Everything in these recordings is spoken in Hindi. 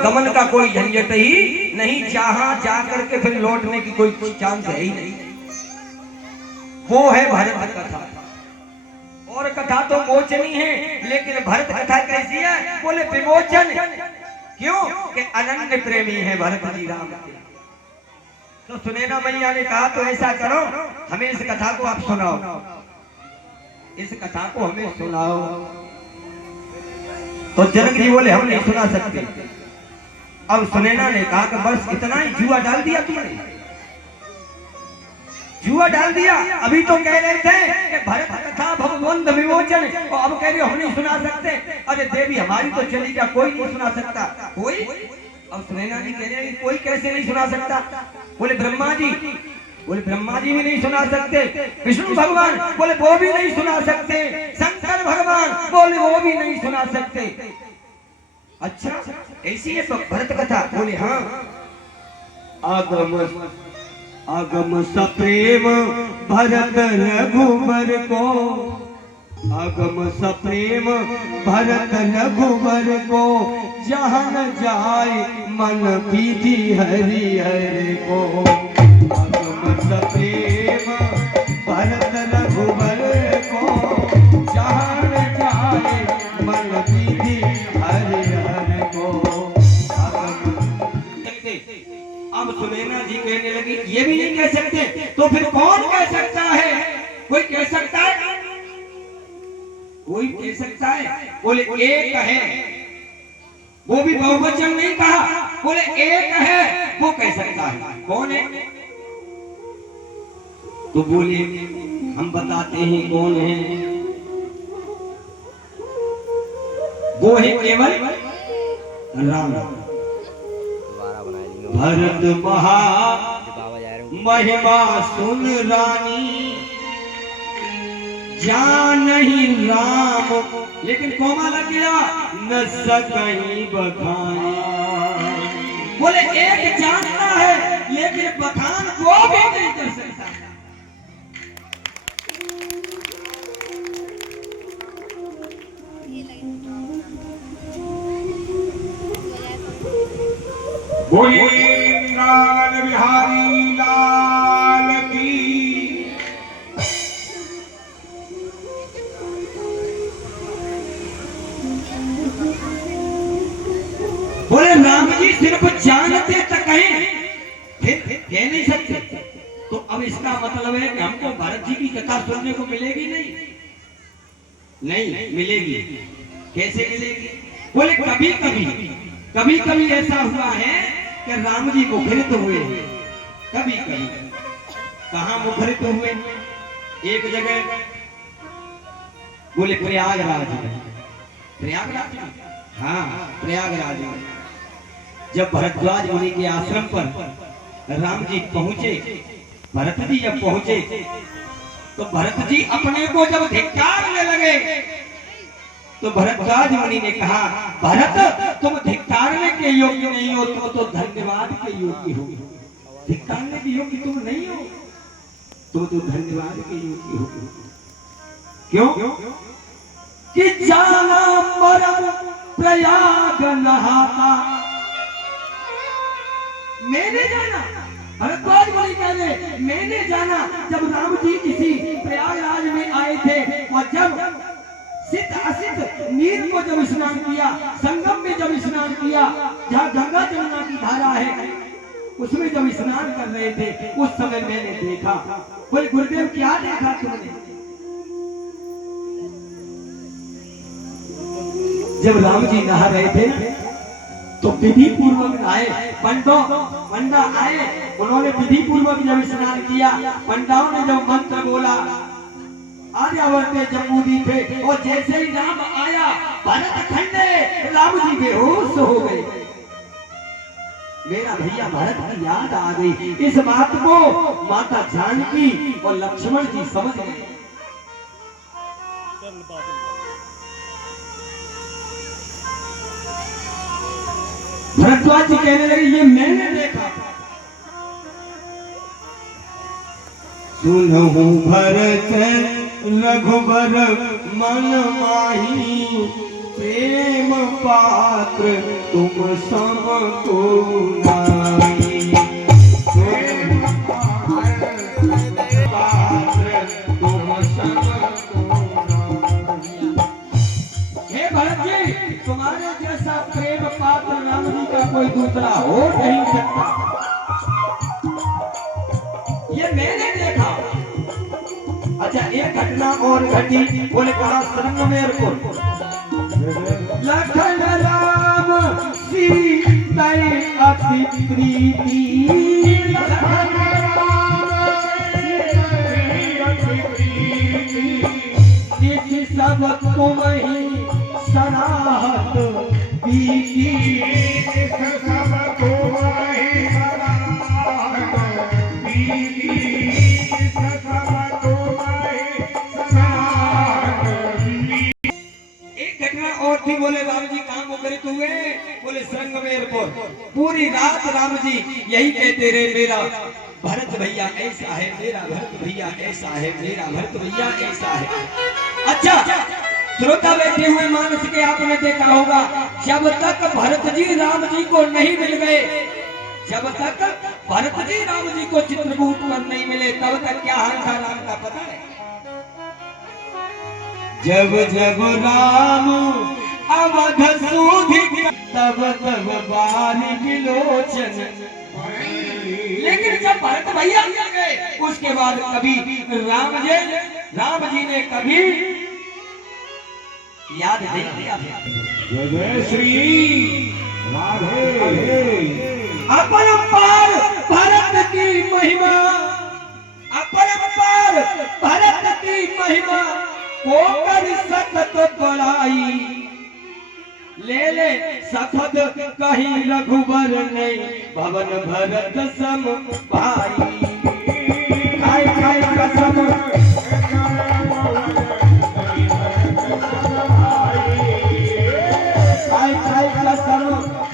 गमन का कोई झंझट ही नहीं, जहां जाकर के फिर लौटने की कोई चांस है ही नहीं। वो है भरत कथा। और कथा तो मोचनी है, लेकिन भरत कथा कैसी है? बोले विमोचन। क्यों? कि अनन्य प्रेमी है भरत जी राम के। तो सुनैना मैया ने कहा तो ऐसा करो, हमें इस कथा को आप सुनाओ, इस कथा को हमें सुनाओ। तो जनक जी बोले हम नहीं सुना सकते। अब सुनैना ने कहा कि बस इतना ही, जुआ डाल दिया तुमने, जुआ डाल दिया। अभी तो कह रहे थे कि भरत कथा भगवंत विमोचन, और अब कह रहे हो हम नहीं सुना सकते। अरे देवी हमारी तो चली गया, कोई नहीं सुना सकता। कोई? अब सुनैना जी कह रहे हैं कोई कैसे नहीं सुना सकता? बोले ब्रह्मा जी। बोले ब्रह्मा जी भी नहीं सुना सकते। विष्णु भगवान बोले वो भी नहीं सुना सकते। शंकर भगवान बोले वो भी नहीं सुना सकते। अच्छा ऐसी है तो भरत कथा? बोले हाँ। आगम सप्रेम भरत रघुबर को, आगम सप्रेम भरत रघुबर को, जहाँ न जाए मन पीती हरि हर को। आगम सप्रेम भरत रघुबर को, जहाँ न जाए मन पीती हरि हर को। अब सुनैना जी कहने लगी ये भी नहीं कह सकते, तो फिर कौन कह सकता है? कोई कह सकता है? कोई कह सकता है? बोले एक है, वो भी बहुवचन नहीं कहा, बोले एक है वो कह सकता है। कौन है? तो बोले हम बताते हैं कौन है। वो है केवल राम। भरत महा महिमा सुन रानी, जानहि राम, लेकिन कोमा लग गया, न सकई बखानी। बोले एक जानता है, लेकिन बखान वो भी नहीं कर सकता। बोले वृंदावन बिहारी लाल की। बोले राम जी सिर्फ जानते तक हैं, फिर कह नहीं सकते। तो अब इसका मतलब है कि हमको भरत जी की कथा सुनने को मिलेगी? नहीं मिलेगी। कैसे मिलेगी? बोले कभी कभी ऐसा हुआ है कि राम जी मुखरित हुए। कभी कहाँ मुखरित हुए? एक जगह बोले प्रयागराज में। प्रयागराज में? हाँ प्रयागराज में। जब भरद्वाज मुनि के आश्रम पर राम जी पहुंचे, भरत जी जब पहुंचे, तो भरत जी अपने को जब धिक्कारने लगे, तो भरद्वाज मुनि ने कहा भरत तुम धिक्कारने के योग्य नहीं हो, तुम तो धन्यवाद के योग्य हो। धिक्कारने के योग्य तुम नहीं हो, तुम तो धन्यवाद के योग्य हो। क्यों? कि जाना मरम प्रयाग नहाता। मैंने जाना, भरद्वाज मुनि कहने मैंने जाना, जब राम जी इसी प्रयागराज में आए थे, और जब सिद्ध असिद्ध नीर को जब स्नान किया, संगम में जब स्नान किया, जहाँ गंगा जमुना की धारा है, उसमें जब स्नान कर रहे थे, उस समय मैंने देखा। बोले गुरुदेव क्या देखा तुमने? जब राम जी नहा रहे थे तो विधि पूर्वक आए पंडा आए, उन्होंने विधि पूर्वक जब स्नान किया, पंडाओं ने जब मंत्र बोला, आर्यावर्ते जम्बूदी थे, और जैसे ही राम आया भरत खंडे, राम जी बेहोश हो गए। मेरा भैया भरत की याद आ गई। इस बात को माता जानकी और लक्ष्मण जी समझ गए। भरद्वाज जी कहने लगे ये मैंने देखा। सुनहु भरत रघुबर मन माही, प्रेम पात्र तुम सम को नाई। प्रेम पात्र तुम सम को नाई। हे भरत जी, तुम्हारे जैसा प्रेम पात्र राम जी का कोई दूसरा हो नहीं सकता। ये मैंने देखा। अच्छा, एक घटना और घटी। बोले कहा संगमेरपुर लखन राम सीता अति प्रीति। लखन राम सीता सब तुम ही सराहत बीती। सब तुम ही सराहत बीती। और थी। बोले राम जी कहाँ मुखरित हुए? बोले संगमेरपुर। पूरी रात राम जी यही कहते रहे, मेरा भरत भैया ऐसा है, मेरा भरत भैया ऐसा है, मेरा भरत भैया ऐसा है। अच्छा, श्रोता बैठे हुए मानस के आपने देखा होगा, जब तक भरत जी राम जी को नहीं मिल गए, जब तक भरत जी राम जी को चित्रकूट पर नहीं मिले, तब तक क्या हाल था राम का पता है? जब जब राम अवध सूधि तब तब बारी विलोचन। लेकिन जब भरत भैया मिल गए, उसके बाद कभी राम जी ने कभी याद नहीं किया। जय श्री राधे। अपरंपार भरत की महिमा, अपरंपार भरत की महिमा होकर सतत बड़ाई। ले ले सफद कहीं रघुबर नहीं, भवन भरत सम भाई। खाए खाए कसम खाए खाए कसम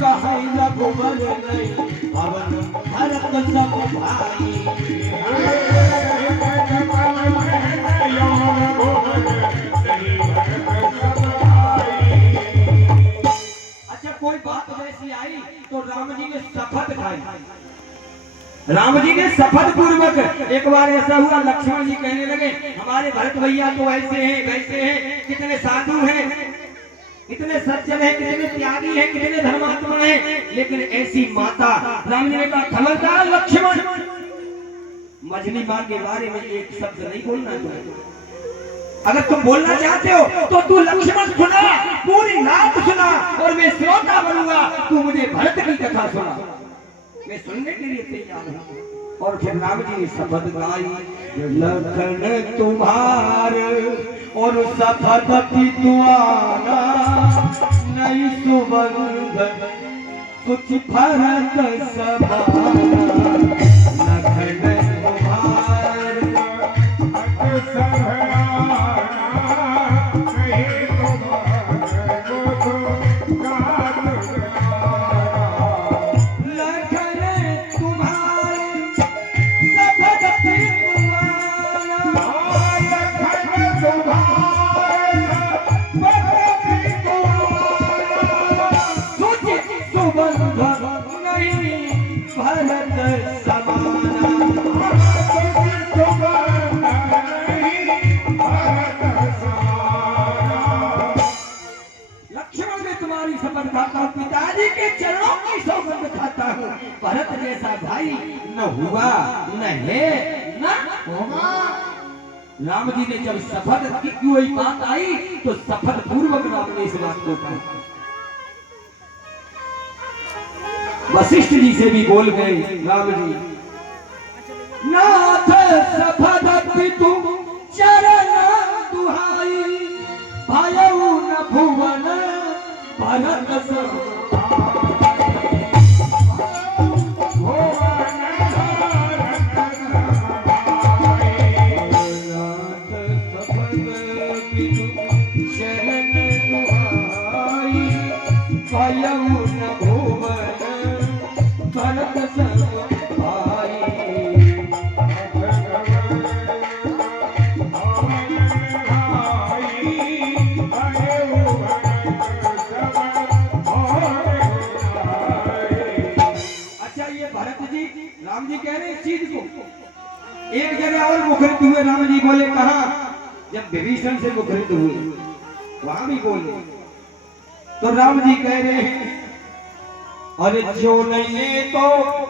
कहीं रघुबर नहीं, भवन भरत सम भाई। कोई बात वैसी आई तो राम जी ने शपथ खाई। राम जी ने शपथ पूर्वक, एक बार ऐसा हुआ, लक्ष्मण जी कहने लगे हमारे भरत भैया तो ऐसे हैं वैसे हैं, कितने साधु हैं, कितने सज्जन हैं, कितने त्यागी हैं, कितने धर्मात्मा हैं, लेकिन ऐसी माता। राम जी ने कहा खबरदार लक्ष्मण, मछली मां के बारे में एक शब्द नहीं बोलना चाहिए। अगर तुम बोलना चाहते हो तो तू लक्ष्मण सुना, पूरी रात सुना, और मैं श्रोता बनूंगा, तू मुझे भरत की कथा सुना, मैं सुनने के लिए तैयार हूं। और फिर राम जी ने शपथ गाई, लखन तुम्हार और शपथ पितुआना, नहीं सुबंध कुछ भरत सभाना। लखन पिताजी के चरणों की सौगंध खाता हूँ। भरत जैसा भाई न हुआ, न है, न होगा। राम जी ने जब शपथ की कोई बात आई तो शपथ पूर्वक राम ने इस बात को कहा। वशिष्ठ जी से भी बोल गए राम जी, नाथ शपथ पितु चरण दुहाई, भयउ न भुवन भरत सब। जी कह रहे हैं इस चीज को। एक जगह और मुखरित हुए राम जी, बोले कहा? जब विभीषण से मुखरित हुए वहां भी बोले। तो राम जी कह रहे हैं, अरे जो नहीं तो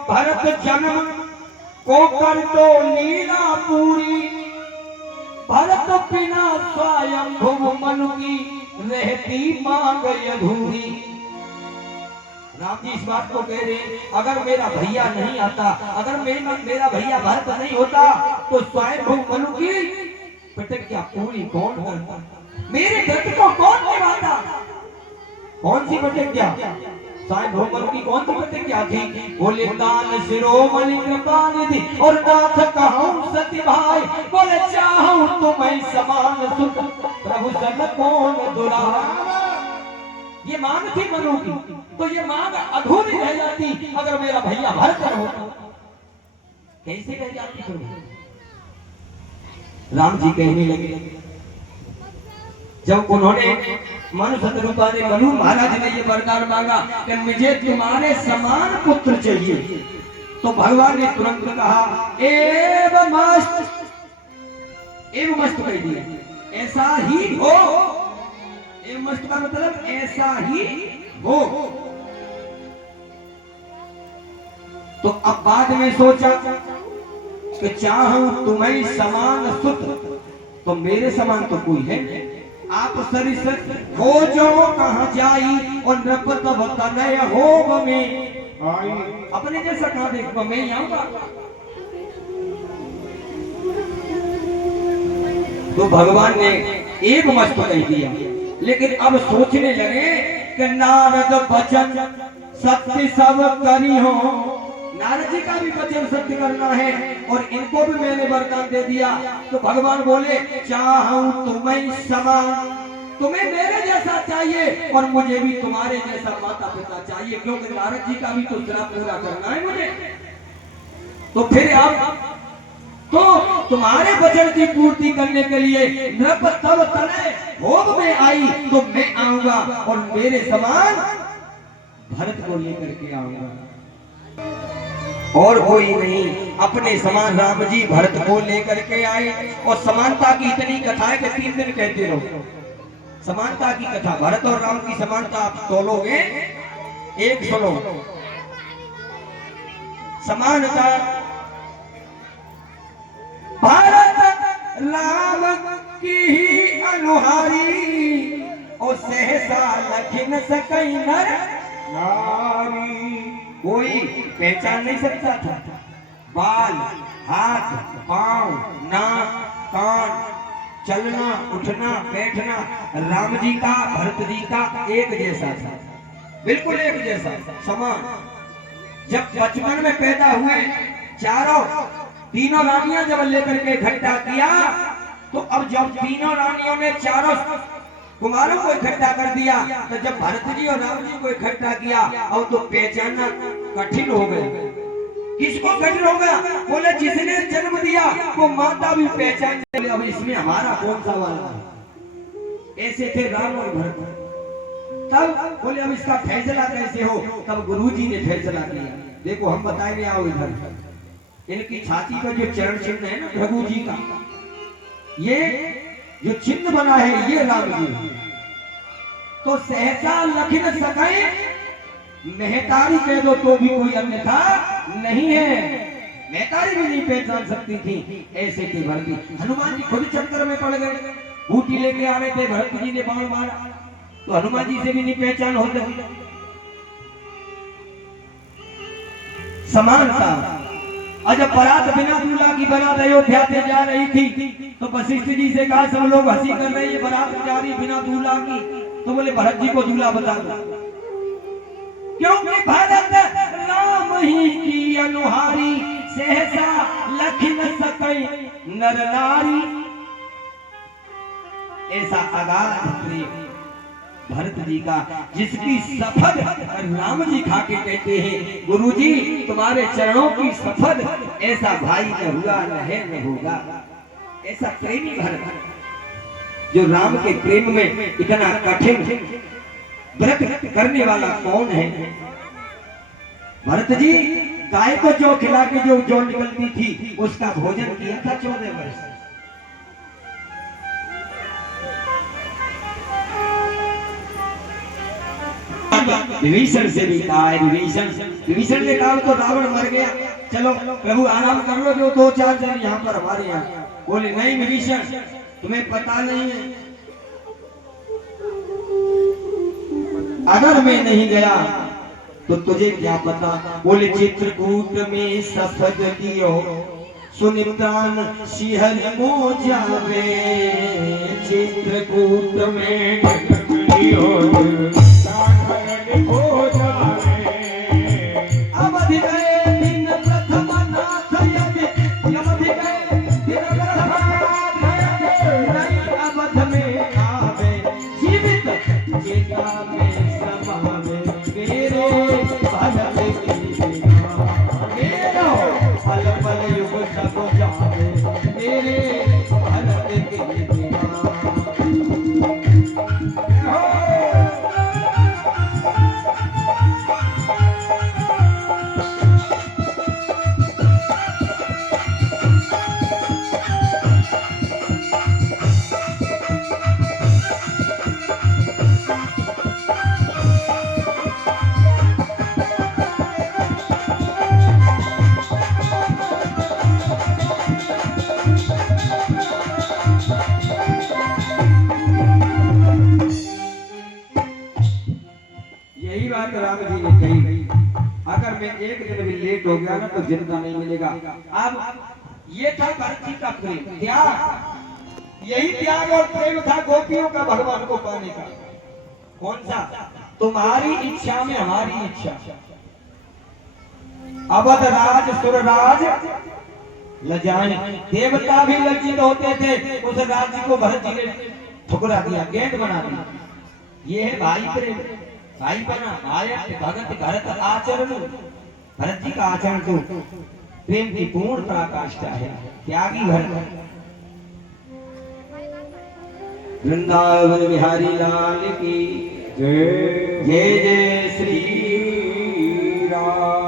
भरत जन्म को कर दो लीला पूरी, भरत बिना स्वयं भुव मनु की रहती मांग अधूरी। राम जी इस बात को कह रहे हैं, अगर मेरा भैया नहीं आता, अगर मेरा भैया भरत नहीं होता, तो स्वयं भुव मनु की प्रतिज्ञा पूरी कौन करता? मेरे व्रत को कौन निभाता? कौन सी प्रतिज्ञा? स्वयं भुव मनु की कौन सी प्रतिज्ञा थी? बोले दान शिरोमणि कृपा निधि और नाथ कहूं सती भाई, बोले चाहूं तुम्हें समान सुख प्रभु सन कौन दुराई। ये मांग थी मनु की, तो ये मांग अधूरी रह जाती अगर मेरा भैया भरत न होता। कैसे रह जाती प्रभु? राम जी कहने लगे, जब उन्होंने मनु शतरूपा ने, मनु महाराज ने ये वरदान मांगा कि मुझे तुम्हारे समान पुत्र चाहिए, तो भगवान ने तुरंत कहा एवं मस्त कह दिया, ऐसा ही हो। एवं मस्त का मतलब ऐसा ही हो। तो अब बाद में सोचा कि चाहूं तुम्हें समान सुत, तो मेरे समान तो कोई है, आप सरिसत हो जो कहां जाई और नृपतव तनय हो में आई। अपने जैसा कहां देखो, मैं ही आऊंगा। तो भगवान ने एक मस्त कह दिया, लेकिन अब सोचने लगे कि नारद वचन सत्य सब करी हो। नारद जी का भी वचन सत्य करना है और इनको भी मैंने वरदान दे दिया। तो भगवान बोले चाहूं तुम्हें समान, तुम्हें मेरे जैसा चाहिए और मुझे भी तुम्हारे जैसा माता पिता चाहिए, क्योंकि नारद जी का भी तो श्राप पूरा करना है मुझे। तो फिर आप तो तुम्हारे वचन की पूर्ति करने के लिए नृप तब तनय भोग में आई, तो मैं आऊंगा और मेरे समान भरत को लेकर के आऊंगा, और कोई नहीं। अपने समान राम जी भरत को लेकर के आए। और समानता की इतनी कथा है कि 3 दिन कहते रहो। समानता की कथा, भरत और राम की समानता आप तोलोगे। एक सुनो, समानता भरत राम की ही अनुहारी, और सहसा लखन सकई नर नारी। कोई पहचान नहीं सकता था। बाल, हाथ, पांव, नाक, कान, चलना, उठना, बैठना राम जी का भरत जी का एक जैसा था, बिल्कुल एक जैसा, समान। जब बचपन में पैदा हुए, तीनों रानियां जब लेकर के इकट्ठा किया, तो अब जब तीनों रानियों ने चारों कुमारों को इकट्ठा कर दिया, तो जब भरत जी और राम जी को इकट्ठा किया, अब तो पहचानना कठिन हो गया। किसको कठिन होगा? बोले जिसने जन्म दिया वो माता भी पहचान ले, अब इसमें हमारा कौन सा वाला है? ऐसे थे राम और भरत। तब बोले अब इसका फैसला कैसे हो? तब गुरुजी ने फैसला किया। देखो हम बताएंगे, आओ इधर। इनकी छाती पर जो चरण चिन्ह है ना रघु जी का, ये जो चिन्ह बना है ये राम जी। तो सहसा लखन सकाए, मेहतारी कह दो तो भी कोई अन्यथा नहीं है। मेहतारी भी नहीं पहचान सकती थी, ऐसे थे भरत। हनुमान जी खुद चक्कर में पड़ गए, बूटी लेके आ रहे थे, भरत जी ने बाण मारा, तो हनुमान जी से भी नहीं पहचान होते। समानता। और जब बारात बिना दूल्हा की बारात अयोध्या से जा रही थी, तो वशिष्ठ जी से कहा सब लोग हंसी कर रहे हैं, ये बारात जा रही बिना दूल्हा की। तो बोले भरत जी को दूल्हा बता दो, क्योंकि भरत राम ही की अनुहारी, सहसा लखन सकई नर नारी। ऐसा अगाध प्रेम भरत जी का, जिसकी सफल राम जी खा के कहते हैं गुरुजी तुम्हारे चरणों की सफल ऐसा भाई न हुआ न है न होगा। ऐसा प्रेमी भरत, जो राम के प्रेम में इतना कठिन व्रत करने वाला कौन है? भरत जी गाय को जो खिला के जो निकलती थी उसका भोजन किया था 14 वर्ष। विभीषण से भी कहा है, विभीषण ने कहा तो रावण मर गया, चलो प्रभु आराम कर लो, जो 2-4 दिन यहाँ पर हमारे यहाँ। बोले नहीं विभीषण, तुम्हें पता नहीं है, अगर मैं नहीं गया तो तुझे क्या पता। बोले चित्रकूट में सफद दियो सुन प्राण सिहर मो जावे, चित्रकूट में दियो हो जावे। अवधि गए दिन प्रथम नाथ यदि, अवधि गए दिन प्रथम नाथ अवध में आवे, जीवित चेता में समावे, मेरे भजन की मेरो पल पल युग सब जावे, मेरे भजन की राम जी ने कही, अगर मैं एक दिन भी लेट हो गया ना तो जिंदा नहीं मिलेगा। अब ये था भरत जी का प्रेम, त्याग, यही त्याग और प्रेम था गोपियों का भगवान को पाने का। कौन सा? तुम्हारी इच्छा में हमारी इच्छा। अवध राज सुरराज लजाए, देवता भी लज्जित होते थे, उस राज्य को भरत जी ने ठुकरा दिया, गेंद बना दिया। ये है भाई प्रेम, भाई बना आयत भगत भरत आचरण। भरत जी का आचरण तो प्रेम की पूर्ण पराकाष्ठा है, त्यागी भरत। वृंदावन बिहारी लाल की जय, जय जय श्री राम।